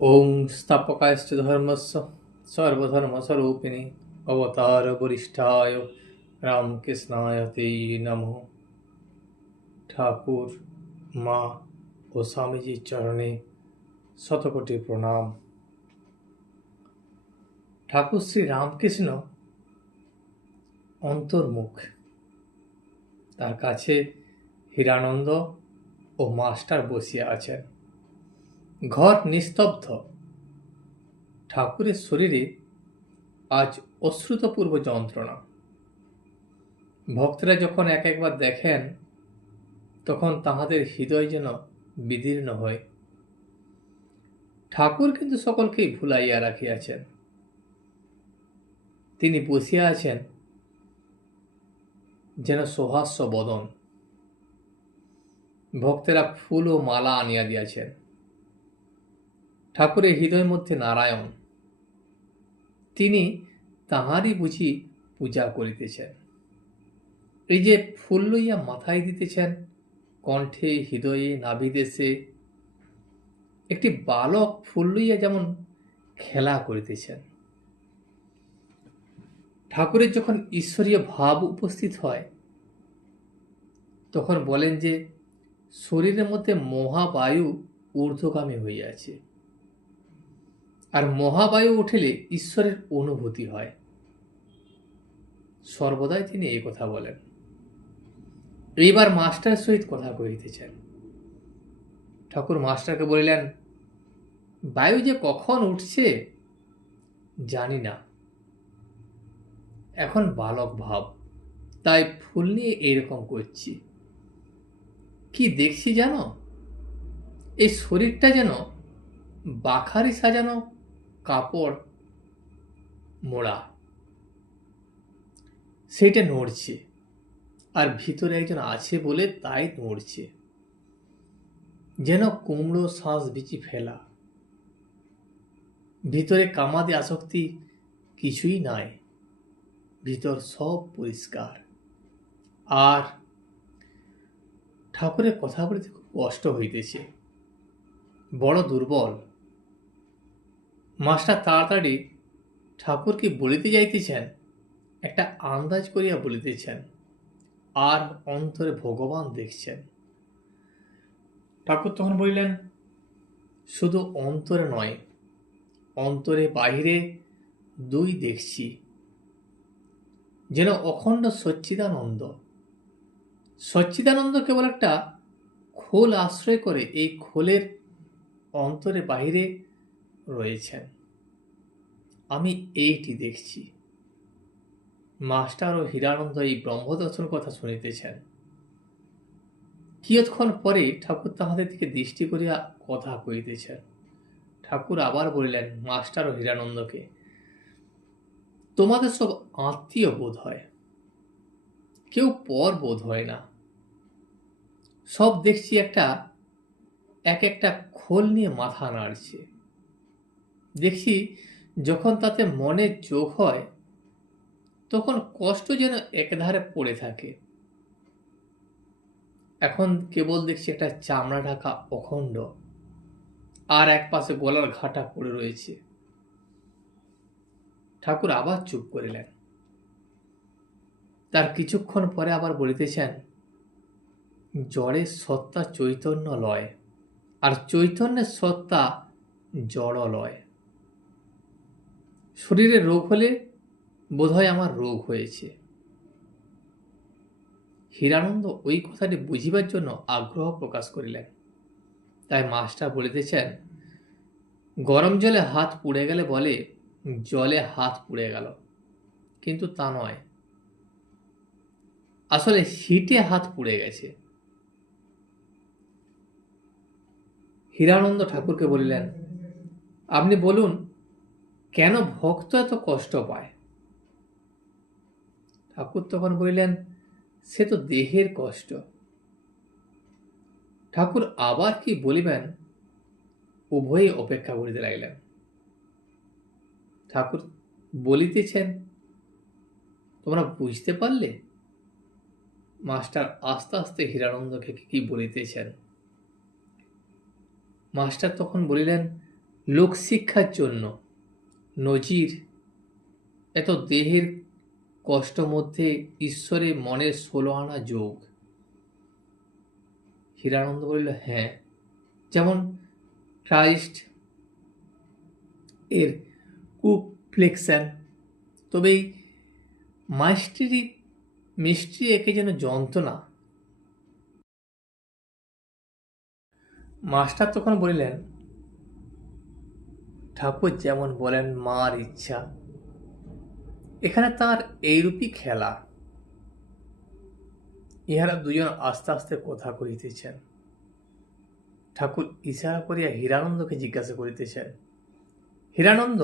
ओम स्थापकायश्च धर्मस्य सर्वधर्मस्वरूपिणे अवतारवरिष्ठाय रामकृष्णाय ते नमः। ঠাকুর, মা ও স্বামীজির চরণে শতকোটি প্রণাম। ঠাকুর শ্রী রামকৃষ্ণ অন্তর্মুখ। তার কাছে হীরানন্দ ও মাস্টার বসিয়া আছেন। ঘর নিস্তব্ধ। ঠাকুরের শরীরে আজ অশ্রুতপূর্ব যন্ত্রণা। ভক্তরা যখন এক একবার দেখেন তখন তাহাদের হৃদয় যেন বিদীর্ণ হয়। ঠাকুর কিন্তু সকলকেই ভুলাইয়া রাখিয়াছেন। তিনি বসিয়া আছেন যেন সহাস্য বদন। ভক্তেরা ফুল ও মালা আনিয়া দিয়াছেন। ঠাকুরের হৃদয়ের মধ্যে নারায়ণ, তিনি তাহারই বুঝি পূজা করিতেছেন। এই যে ফুল লইয়া মাথায় দিতেছেন, কণ্ঠে, হৃদয়ে, নাভিদেশে একটি বালক ফুল লইয়া যেমন খেলা করিতেছেন। ঠাকুরের যখন ঈশ্বরীয় ভাব উপস্থিত হয় তখন বলেন যে শরীরের মধ্যে মহাবায়ু ঊর্ধ্বগামী হইয়াছে, আর মহাবায়ু উঠিলে ঈশ্বরের অনুভূতি হয়। সর্বদাই তিনি এই কথা বলেন। এইবার মাস্টারের সহিত কথা কহিতেছেন। ঠাকুর মাস্টারকে বলিলেন, বায়ু যে কখন উঠছে জানি না, এখন বালক ভাব, তাই ফুল নিয়ে এইরকম করছি। কি দেখছি জানো, এই শরীরটা যেন বাখারি সাজানো কাপড় মোড়া, সেটা নড়ছে, আর ভিতরে একজন আছে বলে তাই নড়ছে। যেন কুমড়ো শ্বাস বিচি ফেলা, ভিতরে কামাদি আসক্তি কিছুই নাই, ভিতর সব পরিষ্কার। আর ঠাকুরের কথা বলতে খুব কষ্ট হইতেছে, বড় দুর্বল। মাস্টার তাড়াতাড়ি ঠাকুরকে বলিতে যাইতেছেন, একটা আন্দাজ করিয়া বলিতেছেন, আর অন্তরে ভগবান দেখছেন। ঠাকুর তখন বলিলেন, শুধু অন্তরে নয়, অন্তরে বাহিরে দুই দেখছি, যেন অখণ্ড সচ্চিদানন্দ। সচ্চিদানন্দ কেবল একটা খোল আশ্রয় করে এই খোলের অন্তরে বাহিরে রয়েছেন। আমি এইটি দেখছি। মাস্টার ও হীরানন্দ এই ব্রহ্মদর্শন কথা শুনিতেছেন। কিয়ৎক্ষণ পরে ঠাকুর তাহাদের দিকে দৃষ্টি করিয়া কথা কহিতেছেন। ঠাকুর আবার বলিলেন মাস্টার ও হীরানন্দকে, তোমাদের সব আত্মীয় বোধ হয়, কেউ পর বোধ হয় না। সব দেখছি এক একটা খোল নিয়ে মাথা নাড়ছে। দেখছি যখন তাতে মনের যোগ হয় তখন কষ্ট যেন একধারে পড়ে থাকে। এখন কেবল দেখছি একটা চামড়া ঢাকা অখণ্ড, আর এক পাশে গলার ঘাটা পড়ে রয়েছে। ঠাকুর আবার চুপ করিলেন। তার কিছুক্ষণ পরে আবার বলিতেছেন, জড়ের সত্তা চৈতন্য লয়, আর চৈতন্যের সত্তা জড় লয়। শরীরে রোগ হলে বোধহয় আমার রোগ হয়েছে। হীরানন্দ ওই কথাটি বুঝিবার জন্য আগ্রহ প্রকাশ করিলেন। তাই মাস্টার বলিতেছেন, গরম জলে হাত পুড়ে গেলে বলে জলে হাত পুড়ে গেল, কিন্তু তা নয়, আসলে হিটে হাত পুড়ে গেছে। হীরানন্দ ঠাকুরকে বলিলেন, আপনি বলুন কেন ভক্ত এত কষ্ট পায়? ঠাকুর তখন বলিলেন, সে তো দেহের কষ্ট। ঠাকুর আবার কি বলিবেন, উভয়ই অপেক্ষা করিতে লাগিলেন। ঠাকুর বলিতেছেন, তোমরা বুঝতে পারলে? মাস্টার আস্তে আস্তে হীরানন্দকে কি বলিতেছেন। মাস্টার তখন বলিলেন, লোকশিক্ষার জন্য নজির এত দেহের কষ্ট মধ্যে ঈশ্বরের মনের 16 আনা যোগ। হীরানন্দ বলিল, হ্যাঁ, যেমন ক্রাইস্ট এর কুফ্লেক্সান। তবে এই মিষ্টি একে যেন যন্ত্রণা। মাস্টার তখন বলিলেন, ঠাকুর যেমন বলেন মার ইচ্ছা, এখানে তার এইরূপই খেলা। ইহারা দুজন আস্তে আস্তে কথা কহিতেছেন। ঠাকুর ইশারা করিয়া হীরানন্দকে জিজ্ঞাসা করিতেছেন। হীরানন্দ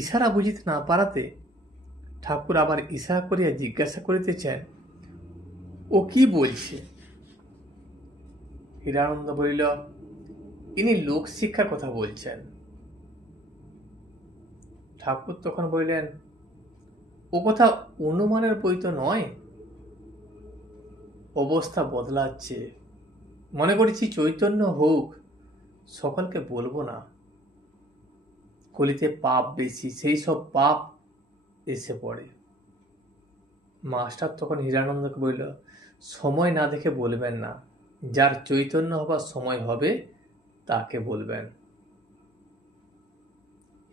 ইশারা বুঝিতে না পারাতে ঠাকুর আবার ইশারা করিয়া জিজ্ঞাসা করিতেছেন, ও কি বলছে? হীরানন্দ বলিল, ইনি লোকশিক্ষার কথা বলছেন। ঠাকুর তখন বলিলেন, ও কথা অনুমানের বই তো নয়, অবস্থা বদলাচ্ছে। মনে করেছি চৈতন্য হোক, সকলকে বলবো না। কলিতে পাপ বেশি, সেই সব পাপ এসে পড়ে। মাস্টার তখন হীরানন্দকে বলিল, সময় না দেখে বলবেন না, যার চৈতন্য হবার সময় হবে তাকে বলবেন।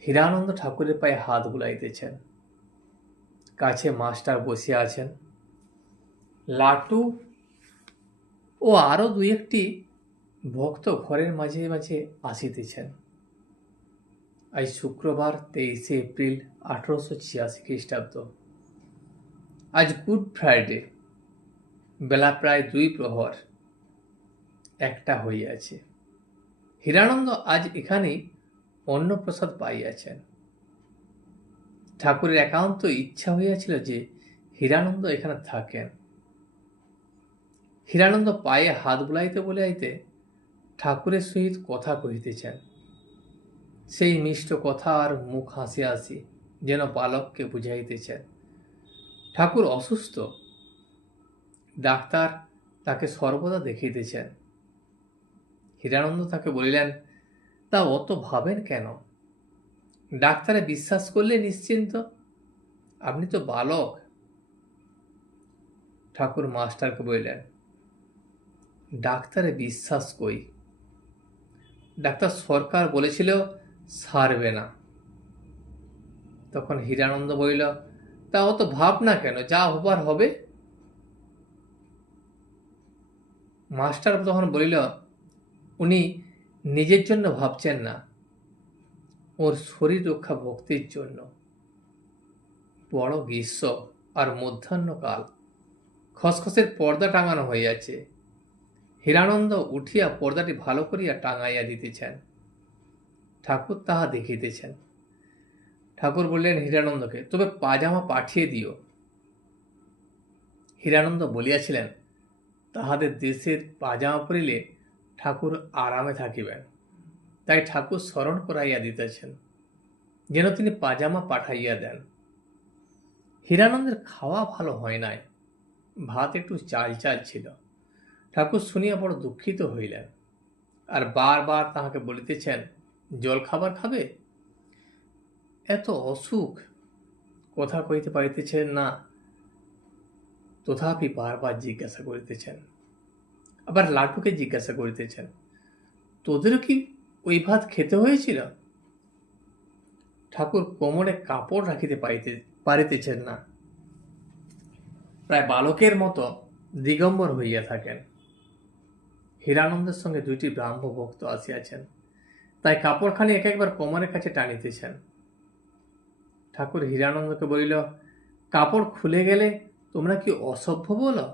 হীরানন্দ ঠাকুরের পায়ে হাত বুলাইতেছেন। কাছে মাস্টার বসিয়া আছেন। লাটু ও আরো দুই একটি ভক্ত ঘরের মাঝে মাঝে আসিতেছেন। আজ শুক্রবার 23 এপ্রিল 1886 খ্রিস্টাব্দ। আজ গুড ফ্রাইডে। বেলা প্রায় 2 প্রহর, 1টা হইয়াছে। হীরানন্দ আজ এখানেই অন্নপ্রসাদ পাইয়াছেন। ঠাকুরের একান্ত ইচ্ছা হইয়াছিল যে হীরানন্দ এখানে থাকেন। হীরানন্দ পায়ে হাত বুলাইতে বুলাইতে ঠাকুরের সহিত কথা কহিতেছেন। সেই মিষ্ট কথা আর মুখ হাসি হাসি যেন বালককে বুঝাইতেছেন। ঠাকুর অসুস্থ, ডাক্তার তাকে সর্বদা দেখিতেছেন। হীরানন্দ তাকে বলিলেন, তা অত ভাবেন কেন? ডাক্তারে বিশ্বাস করলে নিশ্চিন্ত, আপনি তো বালক। ঠাকুর মাস্টারকে বলিলেন, ডাক্তারে বিশ্বাস কই? ডাক্তার সরকার বলেছিল সারবে না। তখন হীরানন্দ বলিল, তা অত ভাব না কেন, যা হবার হবে। মাস্টার তখন বলিল, উনি নিজের জন্য ভাবছেন না, ওর শরীর রক্ষা ভক্তির জন্য। বড় গ্রীষ্ম আর মধ্যাহ্নকাল, খসখসের পর্দা টাঙানো হইয়াছে। হীরানন্দ উঠিয়া পর্দাটি ভালো করিয়া টাঙাইয়া দিতেছেন। ঠাকুর তাহা দেখিতেছেন। ঠাকুর বললেন হীরানন্দকে, তবে পাজামা পাঠিয়ে দিও। হীরানন্দ বলিয়াছিলেন, তাহাদের দেশের পাজামা পরিলে ঠাকুর আরামে থাকিবেন, তাই ঠাকুর স্মরণ করাইয়া দিতেছেন যেন তিনি পাজামা পাঠাইয়া দেন। হীরানন্দের খাওয়া ভালো হয় নাই, ভাত একটু চাল চাল ছিল। ঠাকুর শুনিয়া বড় দুঃখিত হইলেন, আর বারবার তাহাকে বলিতেছেন, জল খাবার খাবে। এত অসুখ, কথা কইতে পারিতেছেন না, তথাপি বারবার জিজ্ঞাসা করিতেছেন। আবার লাটুকে জিজ্ঞাসা করিতেছেন, তোদেরও কি ওই ভাত খেতে হয়েছিল? ঠাকুর কোমরে কাপড় রাখিতে পারিতেছেন না, প্রায় বালকের মতো দিগম্বর হইয়া থাকেন। হীরানন্দের সঙ্গে 2টি ব্রাহ্ম ভক্ত আসিয়াছেন, তাই কাপড়খানি এক একবার কোমরের কাছে টানিতেছেন। ঠাকুর হীরানন্দকে বলিল, কাপড় খুলে গেলে তোমরা কি অসভ্য বলো?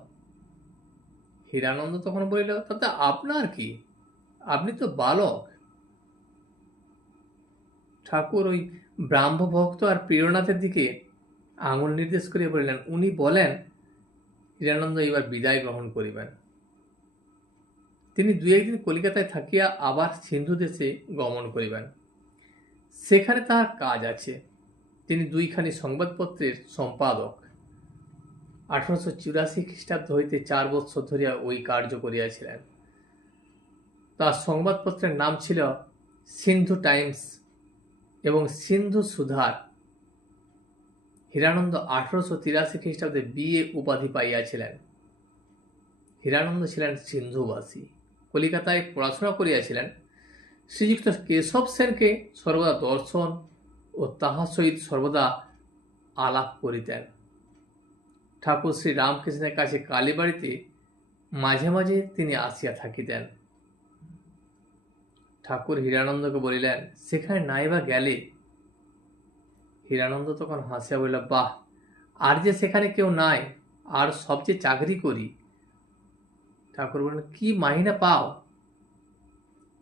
হীরানন্দ তখন বলিল, তাতে আপনার কি, আপনি তো বালক। ঠাকুর ওই ব্রাহ্ম ভক্ত আর প্রিয়নাথের দিকে আঙুল নির্দেশ করিয়া বলিলেন, উনি বলেন হীরানন্দ এবার বিদায় গ্রহণ করিবেন। তিনি 2-1 দিন কলিকাতায় থাকিয়া আবার সিন্ধু দেশে গমন করিবেন। সেখানে তাহার কাজ আছে। তিনি 2খানি সংবাদপত্রের সম্পাদক। 1884 খ্রিস্টাব্দ হইতে 4 বৎসর ধরিয়া ওই কার্য করিয়াছিলেন। তার সংবাদপত্রের নাম ছিল সিন্ধু টাইমস এবং সিন্ধু সুধার হীরানন্দ 1883 খ্রিস্টাব্দে বিএ উপাধি পাইয়াছিলেন। হীরানন্দ ছিলেন সিন্ধুবাসী, কলিকাতায় পড়াশোনা করিয়াছিলেন। শ্রীযুক্ত কেশব সেনকে সর্বদা দর্শন ও তাহার সহিত সর্বদা আলাপ করিতেন। ঠাকুর শ্রী রামকৃষ্ণের কাছে কালীবাড়িতে মাঝে মাঝে তিনি আসিয়া থাকিতেন। ঠাকুর হীরানন্দকে বলিলেন, সেখানে নাইবা গেলে? হীরানন্দ তখন হাসিয়া বলিল, বাহ, আর যে সেখানে কেউ নাই, আর সবচেয়ে চাকরি করি। ঠাকুর বললেন, কি মাহিনা পাও?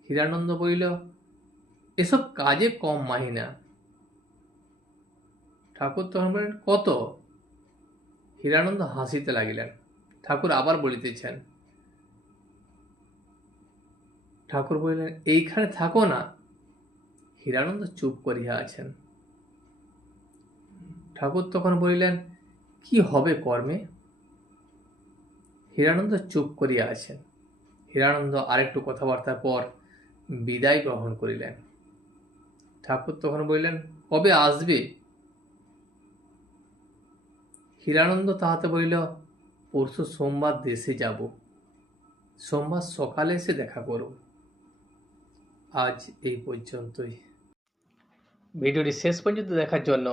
হীরানন্দ বলিল, এসব কাজে কম মাহিনা। ঠাকুর তখন বললেন, কত? হীরানন্দ হাসিতে লাগিলেন। ঠাকুর আবার বলিতেছেন। ঠাকুর বলিলেন, এইখানে থাকো না। হীরানন্দ চুপ করিয়া আছেন। ঠাকুর তখন বলিলেন, কি হবে কর্মে? হীরানন্দ চুপ করিয়া আছেন। হীরানন্দ আরেকটু কথাবার্তার পর বিদায় গ্রহণ করিলেন। ঠাকুর তখন বলিলেন, কবে আসবে? হীরানন্দ তাহাতে বলিল, পরশু সোমবার দেশে যাব, সোমবার সকালে এসে দেখা করো। আজ এই পর্যন্তই। ভিডিওটি শেষ পর্যন্ত দেখার জন্য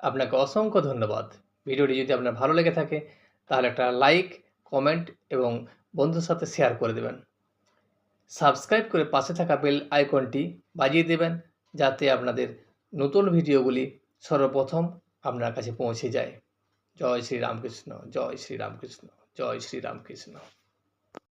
আপনাকে অসংখ্য ধন্যবাদ। ভিডিওটি যদি আপনার ভালো লেগে থাকে তাহলে একটা লাইক, কমেন্ট এবং বন্ধুর সাথে শেয়ার করে দেবেন। সাবস্ক্রাইব করে পাশে থাকা বেল আইকনটি বাজিয়ে দেবেন, যাতে আপনাদের নতুন ভিডিওগুলি সর্বপ্রথম আপনার কাছে পৌঁছে যায়। জয় শ্রী রামকৃষ্ণ, জয় শ্রী রামকৃষ্ণ, জয় শ্রী রামকৃষ্ণ।